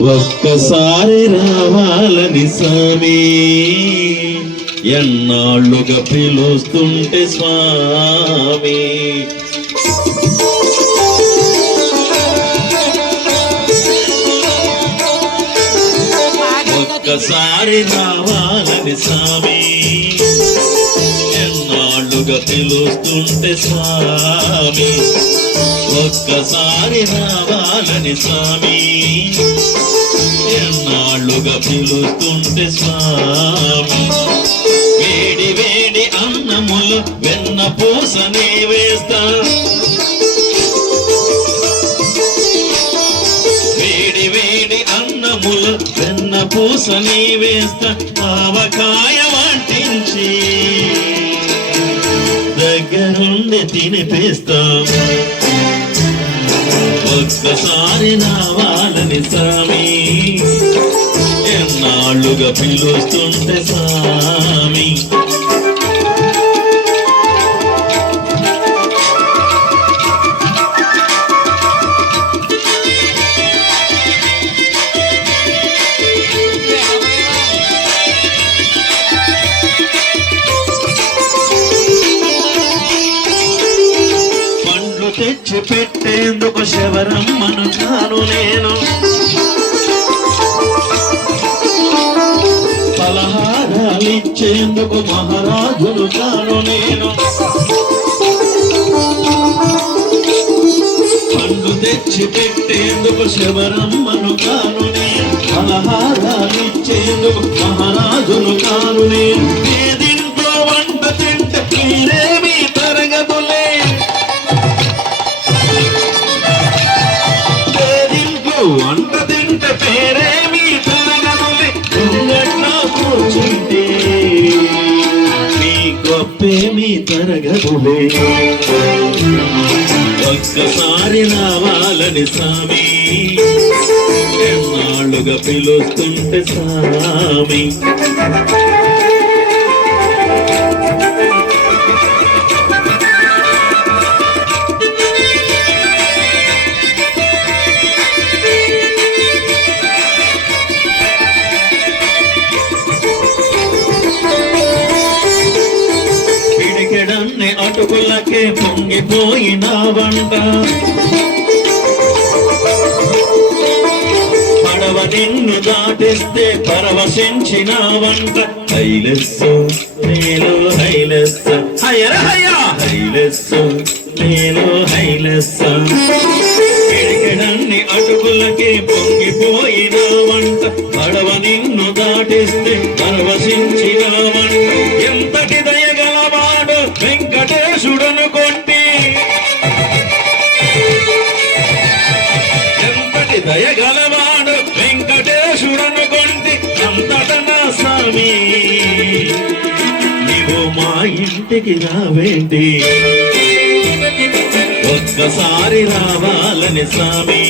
ఒక్కసారి రావాలని స్వామి. ఎన్నాళ్ళుగా పిలుస్తుంటే స్వామి. ఒక్కసారి రావాలని స్వామి. ఎన్నాళ్ళుగా పిలుస్తుంటే స్వామి. ఒక్కసారి రావాలని స్వామి. ఎన్నాళ్ళుగా పిలుస్తుంటే స్వామి. వేడి వేడి అన్నములు వెన్న పూసనే వేస్తా వేడి వేడి అన్నములు వెన్న పూసని వేస్తా ఆవకాయ వంటించి దగ్గరుండి తినిపిస్తా ఒక్కసారి నా వాళ్ళని సామి. ఎన్నాళ్ళుగా పిలుస్తుంటే సామీ. తెచ్చి పెట్టేందుకు శవరమ్మను కాను నేను. పలహారాలు ఇచ్చేందుకు మహారాజును కాను నేను. పండు తెచ్చి పెట్టేందుకు శవరమ్మను కాను నేను. పలహారాలు ఇచ్చేందుకు మహారాజును కాను నేను. గొప్పేమీ తరగదులే ఒక్కసారి రావాలని స్వామి ఎన్నాళ్ళుగా పిలుస్తుంటే స్వామి అటుకులకే పొంగిపోయిన వంట పడవ నిన్ను దాటిస్తే పరవశించిన వంట హైలెస్సు నేను హైలెస్సు. హయర హయ హైలెస్సు నేను హైలెస్సు. పిడికెడన్ని అటుకులకే పొంగిపోయిన వంట పడవ నిన్ను దాటిస్తే పరవశించిన దయగలవాడు వెంకటేశుడను కొంటి అంతట నా స్వామి. నీవు మా ఇంటికి రావేంటి? ఒక్కసారి రావాలని స్వామి.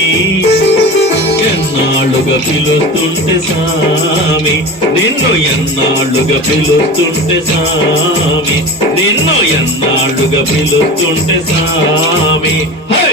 ఎన్నాళ్ళుగా పిలుస్తుంటే సామి నిన్ను ఎన్నాళ్ళుగా పిలుస్తుంటే సామి నిన్ను ఎన్నాళ్ళుగా పిలుస్తుంటే సామి హై!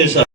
is uh,